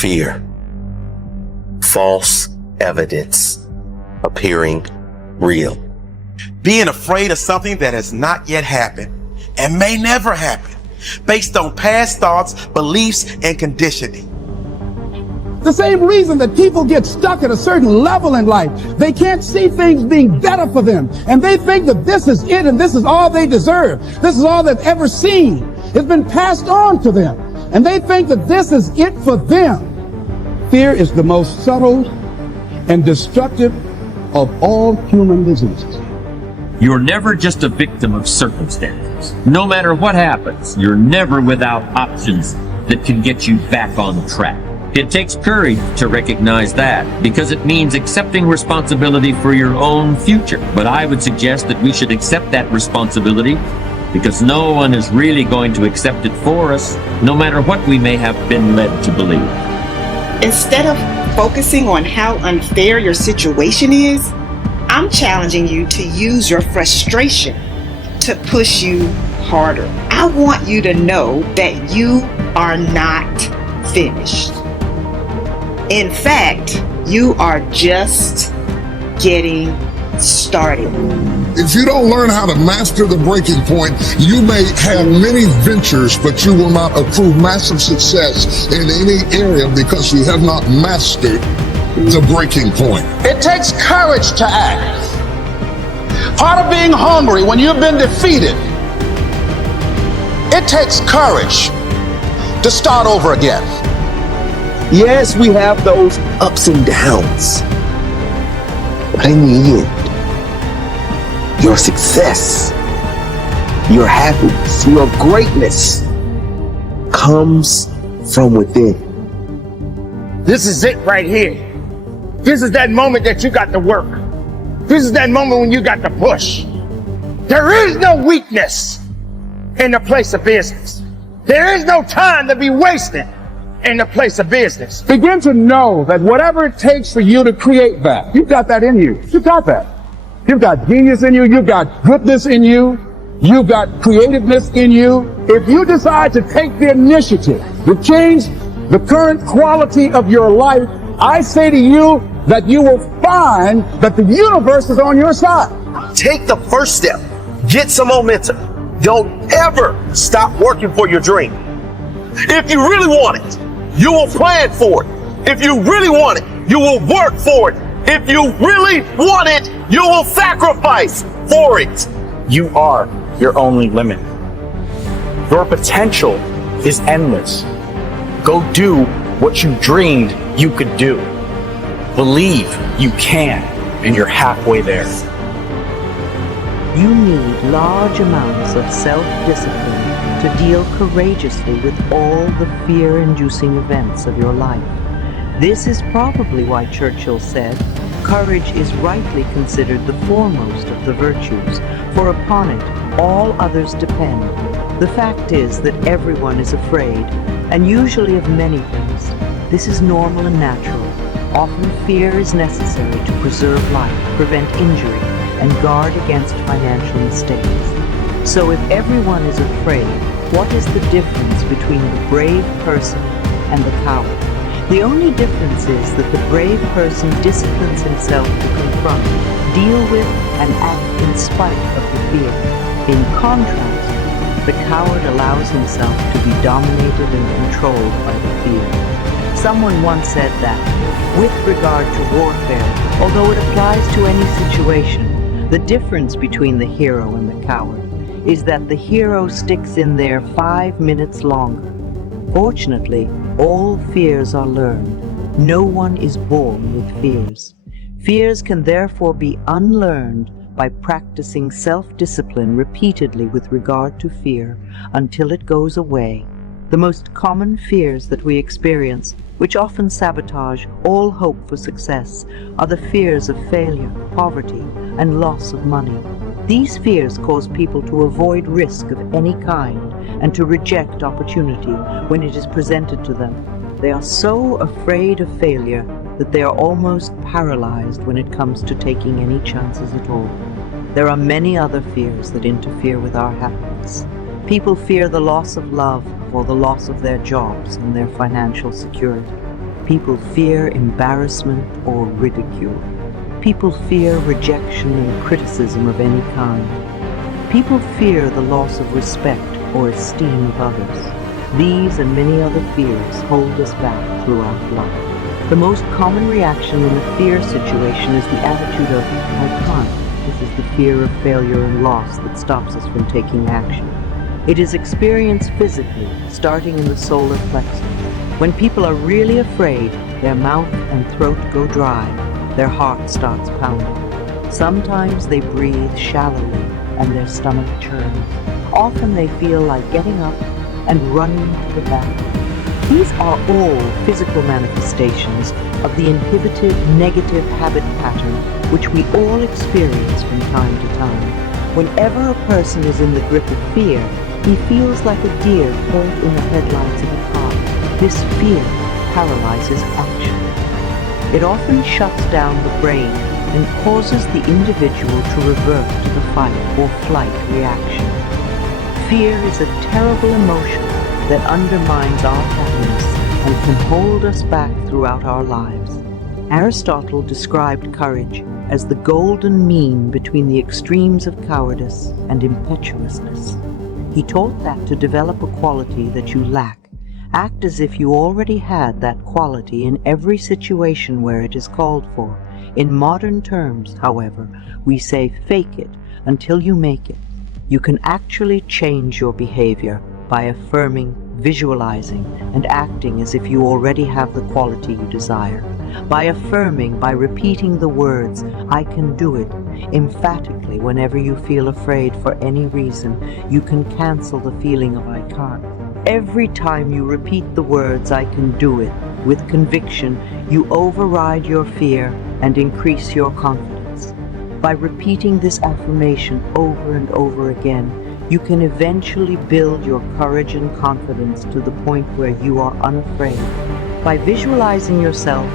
Fear. False evidence appearing real. Being afraid of something that has not yet happened and may never happen, based on past thoughts, beliefs, and conditioning. The same reason that people get stuck at a certain level in life. They can't see things being better for them. And they think that this is it and this is all they deserve. This is all they've ever seen. It's been passed on to them. And they think that this is it for them. Fear is the most subtle and destructive of all human diseases. You're never just a victim of circumstances. No matter what happens, you're never without options that can get you back on track. It takes courage to recognize that, because it means accepting responsibility for your own future. But I would suggest that we should accept that responsibility, because no one is really going to accept it for us, no matter what we may have been led to believe. Instead of focusing on how unfair your situation is, I'm challenging you to use your frustration to push you harder. I want you to know that you are not finished. In fact, you are just getting started. If you don't learn how to master the breaking point, you may have many ventures, but you will not accrue massive success in any area because you have not mastered the breaking point. It takes courage to act. Part of being hungry when you've been defeated, it takes courage to start over again. Yes, we have those ups and downs, but in the end, your success, your happiness, your greatness comes from within. This is it right here. This is that moment that you got to work. This is that moment when you got to push. There is no weakness in the place of business. There is no time to be wasted in the place of business. Begin to know that whatever it takes for you to create that, you've got that in you. You've got that. You've got genius in you. You've got goodness in you. You've got creativeness in you. If you decide to take the initiative to change the current quality of your life, I say to you that you will find that the universe is on your side. Take the first step. Get some momentum. Don't ever stop working for your dream. If you really want it, you will plan for it. If you really want it, you will work for it. If you really want it, you will sacrifice for it. You are your only limit. Your potential is endless. Go do what you dreamed you could do. Believe you can, and you're halfway there. You need large amounts of self-discipline to deal courageously with all the fear-inducing events of your life. This is probably why Churchill said, "Courage is rightly considered the foremost of the virtues, for upon it all others depend." The fact is that everyone is afraid, and usually of many things. This is normal and natural. Often fear is necessary to preserve life, prevent injury, and guard against financial mistakes. So if everyone is afraid, what is the difference between the brave person and the coward? The only difference is that the brave person disciplines himself to confront, deal with, and act in spite of the fear. In contrast, the coward allows himself to be dominated and controlled by the fear. Someone once said that, with regard to warfare, although it applies to any situation, the difference between the hero and the coward is that the hero sticks in there 5 minutes longer. Fortunately, all fears are learned. No one is born with fears. Fears can therefore be unlearned by practicing self-discipline repeatedly with regard to fear until it goes away. The most common fears that we experience, which often sabotage all hope for success, are the fears of failure, poverty, and loss of money. These fears cause people to avoid risk of any kind and to reject opportunity when it is presented to them. They are so afraid of failure that they are almost paralyzed when it comes to taking any chances at all. There are many other fears that interfere with our happiness. People fear the loss of love or the loss of their jobs and their financial security. People fear embarrassment or ridicule. People fear rejection and criticism of any kind. People fear the loss of respect or esteem of others. These and many other fears hold us back throughout life. The most common reaction in a fear situation is the attitude of, I can't. This is the fear of failure and loss that stops us from taking action. It is experienced physically, starting in the solar plexus. When people are really afraid, their mouth and throat go dry, their heart starts pounding. Sometimes they breathe shallowly and their stomach churns. Often they feel like getting up and running to the bathroom. These are all physical manifestations of the inhibited negative habit pattern which we all experience from time to time. Whenever a person is in the grip of fear, he feels like a deer caught in the headlights of a car. This fear paralyzes action. It often shuts down the brain and causes the individual to revert to the fight or flight reaction. Fear is a terrible emotion that undermines our happiness and can hold us back throughout our lives. Aristotle described courage as the golden mean between the extremes of cowardice and impetuousness. He taught that to develop a quality that you lack, act as if you already had that quality in every situation where it is called for. In modern terms, however, we say fake it until you make it. You can actually change your behavior by affirming, visualizing, and acting as if you already have the quality you desire. By affirming, by repeating the words, I can do it, emphatically whenever you feel afraid for any reason, you can cancel the feeling of I can't. Every time you repeat the words, I can do it, with conviction, you override your fear and increase your confidence. By repeating this affirmation over and over again, you can eventually build your courage and confidence to the point where you are unafraid. By visualizing yourself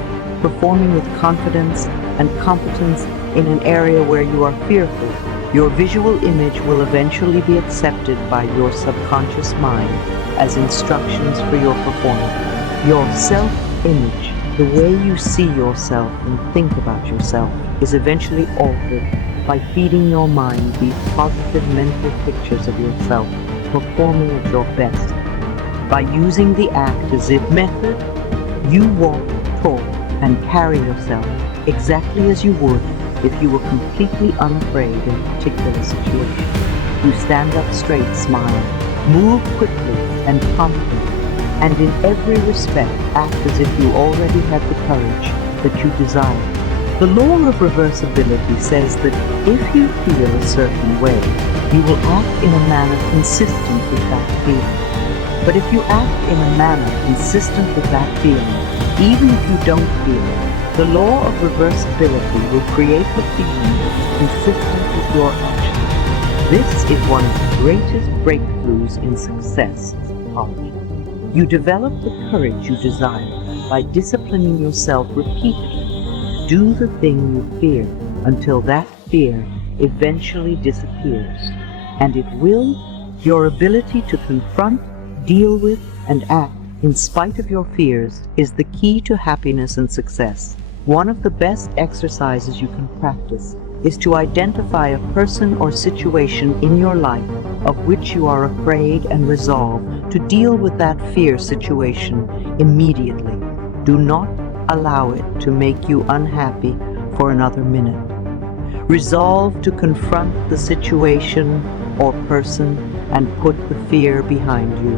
performing with confidence and competence in an area where you are fearful, your visual image will eventually be accepted by your subconscious mind as instructions for your performance. Your self-image, the way you see yourself and think about yourself, is eventually altered by feeding your mind these positive mental pictures of yourself performing at your best. By using the act as if method, you walk, talk, and carry yourself exactly as you would if you were completely unafraid in a particular situation. You stand up straight, smile, move quickly and promptly, and in every respect act as if you already had the courage that you desire. The law of reversibility says that if you feel a certain way, you will act in a manner consistent with that feeling. But if you act in a manner consistent with that feeling, even if you don't feel it, the law of reversibility will create the feeling that's consistent with your actions. This is one of the greatest breakthroughs in success psychology. You develop the courage you desire by disciplining yourself repeatedly. Do the thing you fear until that fear eventually disappears. And it will. Your ability to confront, deal with, and act in spite of your fears is the key to happiness and success. One of the best exercises you can practice is to identify a person or situation in your life of which you are afraid and resolve to deal with that fear situation immediately. Do not allow it to make you unhappy for another minute. Resolve to confront the situation or person and put the fear behind you.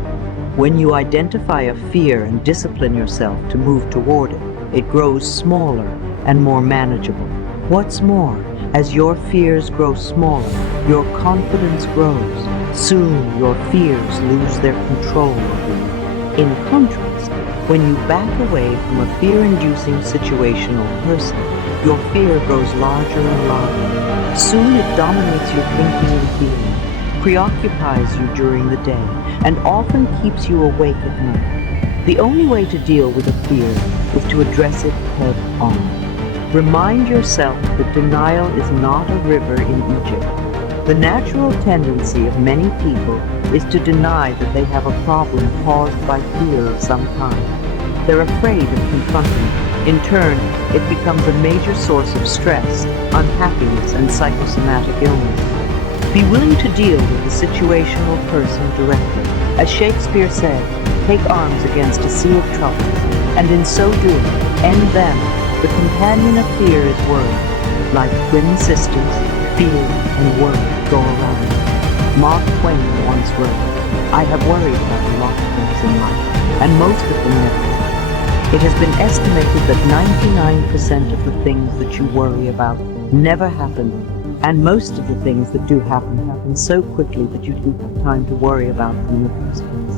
When you identify a fear and discipline yourself to move toward it, it grows smaller and more manageable. What's more, as your fears grow smaller, your confidence grows. Soon your fears lose their control over you. In contrast, when you back away from a fear-inducing situation or person, your fear grows larger and larger. Soon it dominates your thinking and feeling, preoccupies you during the day, and often keeps you awake at night. The only way to deal with a fear is to address it head on. Remind yourself that denial is not a river in Egypt. The natural tendency of many people is to deny that they have a problem caused by fear of some kind. They're afraid of confronting. In turn, it becomes a major source of stress, unhappiness, and psychosomatic illness. Be willing to deal with the situational person directly. As Shakespeare said, take arms against a sea of troubles, and in so doing, end them. The companion of fear is worry. Like twin sisters, fear and worry go around. Mark Twain once wrote, I have worried about a lot of things in life, and most of them never happen. It has been estimated that 99% of the things that you worry about never happen, and most of the things that do happen so quickly that you didn't have time to worry about them in the first place.